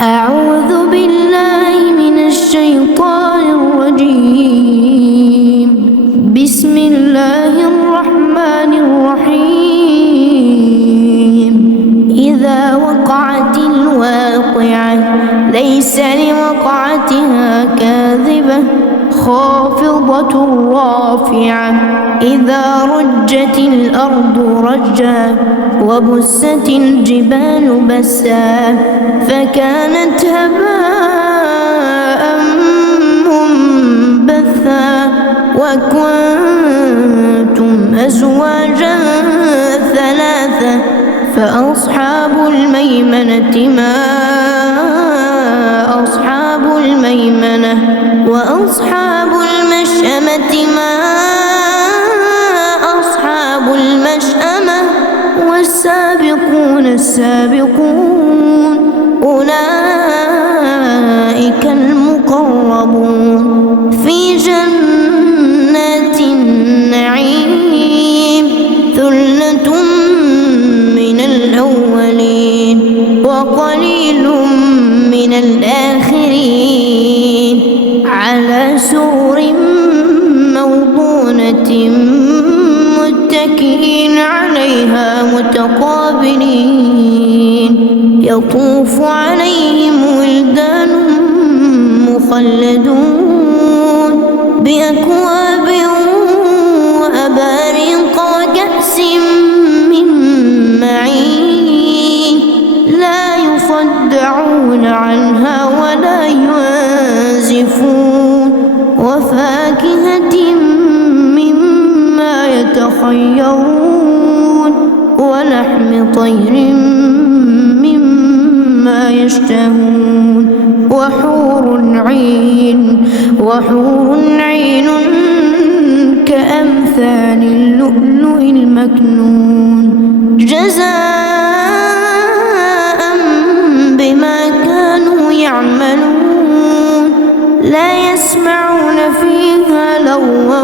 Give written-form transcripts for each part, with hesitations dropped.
أعوذ بالله من الشيطان الرجيم. بسم الله الرحمن الرحيم. إذا وقعت الواقعة ليس لوقعتها كاذبة خافضة رافعة. إذا رجت الأرض رجا وبست الجبال بسا فكانت هباء منبثا وكنتم أزواجا ثلاثة فأصحاب الميمنة ما أصحاب الميمنة وأصحاب المشأمة ما أصحاب المشأمة والسابقون السابقون أولئك المقربون في جنات النعيم. ثلة من الأولين وقليل من الآخرين على سرر موضونة متكئين عليها متقابلين. يطوف عليهم ولدان مخلدون بأكواب وأباريق وكأس من معين لا يصدعون عنها ولا ينزفون وفاكهة مما يتخيرون ولحم طير مما يشتهون وحور عين كأمثال اللؤلؤ المكنون جزاء بما كانوا يعملون. لا يسمعون فيها لغوا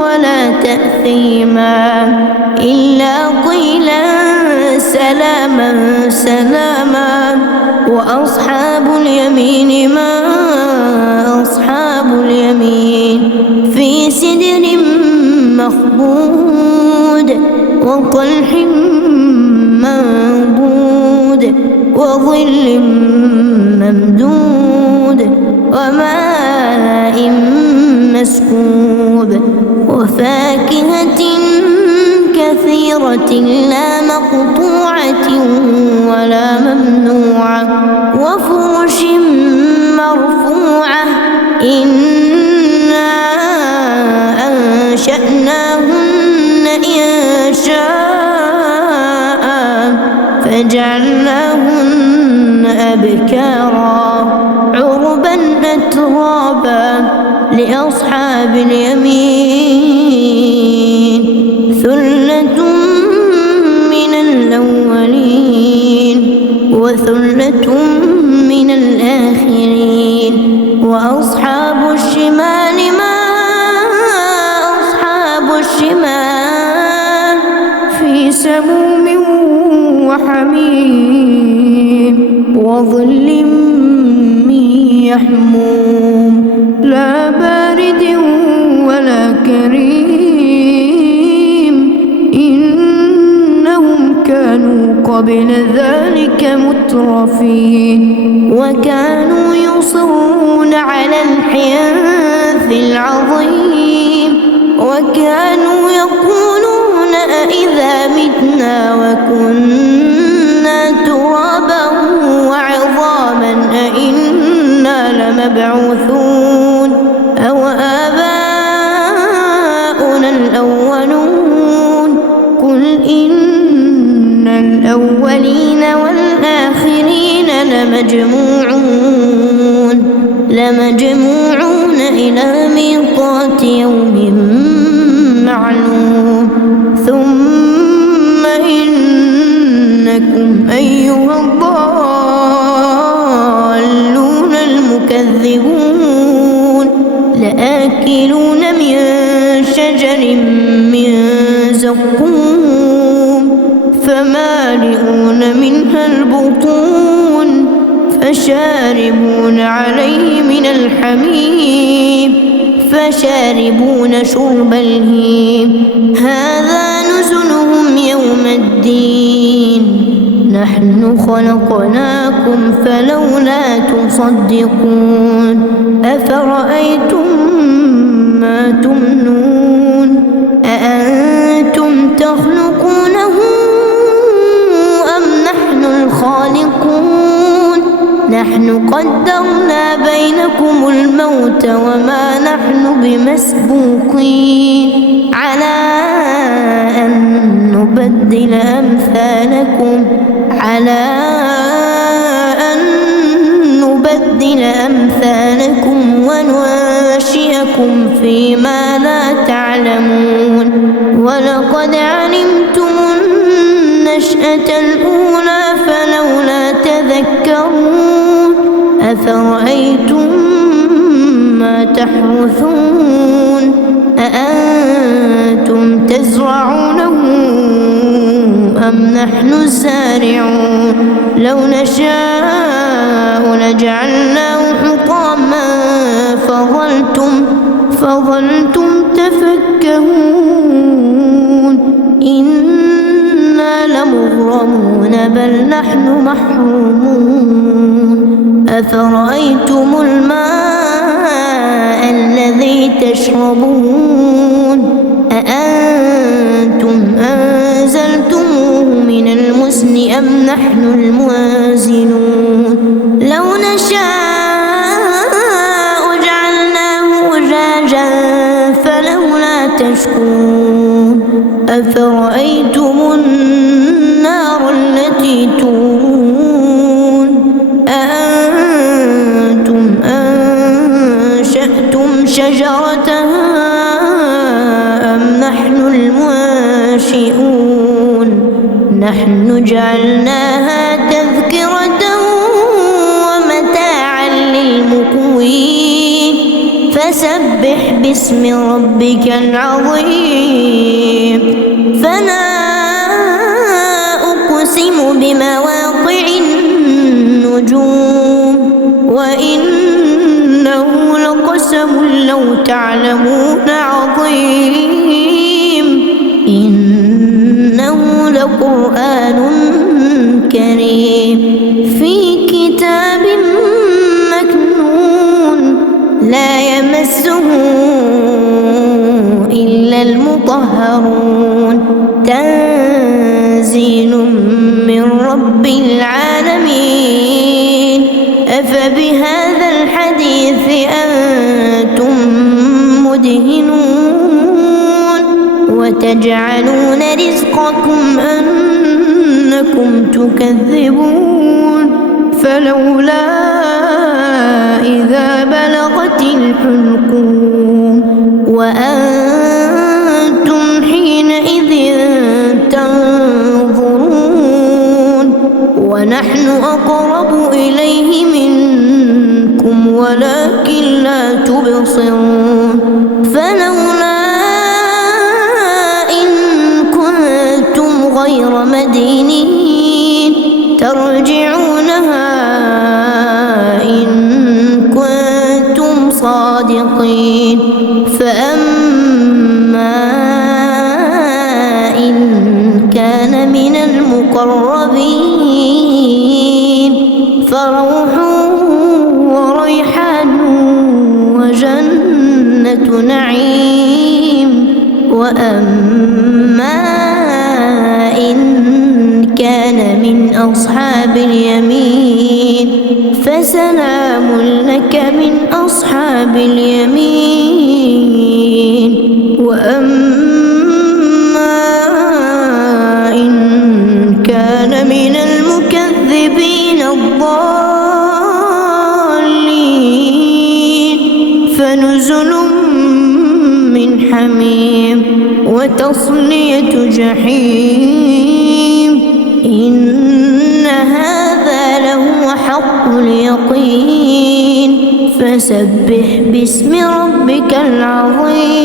ولا تأثيما إلا قيلا سلاما سلاما. وأصحاب اليمين ما أصحاب اليمين في سدر مخضود وطلح منضود وظل ممدود وماء مسكوب وفاكهة كثيرة لا مقطوعة ولا ممنوعة وفرش مرفوعة. إنا أنشأناهن إنشاء فجعلناهن أبكارا عربا أترابا لأصحاب اليمين. ثلة من الأولين وثلة من الآخرين وأصحاب الشمال ما أصحاب الشمال في سموم وحميم وظل من يحموم لا بارد ولا كريم. إنهم كانوا قبل ذلك مترفين وكانوا يصرون على الحنث العظيم وكانوا يقولون أإذا متنا وكنا ترابا وعظاما أإنا لمبعوثون أو آباؤنا الأولون. قل إن الأولين والآخرين لمجموعون إلى ميقات يوم معلوم. ثم إنكم أيها الضالون المكذبون لآكلون من شجر من زقوم فمالئون منها البطون فشاربون عليه من الحميم فشاربون شرب الهيم هذا نزلهم يوم الدين نحن خلقناكم فلولا تصدقون أفرأيتم ما تمنون أأنتم تخلقونه أم نحن الخالقون نحن قدرنا بينكم الموت وما نحن بمسبوقين على أن نبدل أمثالكم وننشئكم فيما لا تعلمون ولقد علمتم النشأة الأولى فلولا تذكرون أفرأيتم ما تحرثون أأنتم تزرعونه أم نحن الزارعون لو نشاء لجعلناه حطاما فظلتم تفكهون إنا لمغرمون بل نحن محرومون أفرأيتم الماء الذي تشربون أأنتم أنزلتموه من المزن أم نحن المنزلون لو نشاء جعلناه أجاجا فلولا تشكرون أفرأيتم النار التي تورون أأنتم أنشأتم شجرتها أم نحن المنشئون نحن جعلناها تذكرة ومتاعا للمقوين فسبح باسم ربك العظيم فلا أقسم بمواقع النجوم وإنه لقسم لو تعلمون عظيم إنه لقرآن كريم في كتاب مكنون لا يمسه إلا المطهرون تنزيل من رب العالمين أفبهذا الحديث أنتم مدهنون وتجعلون رزقكم أنكم تكذبون فلولا إذا بلغت الحلقوم وأنتم حينئذ تنظرون ونحن أقرب إليه منكم ولكن لا تبصرون فلولا إن كنتم غير مدينين ترجعونها إن كنتم صادقين فأما إن كان من المقربين فروح وريحان وجنة نعيم وأما إن كان من أصحاب اليمين فسلام لك من أصحاب اليمين وأما إن كان من المكذبين الضالين فنزل من حميم وتصلية جحيم إن هذا لهو حق اليقين فسبح باسم ربك العظيم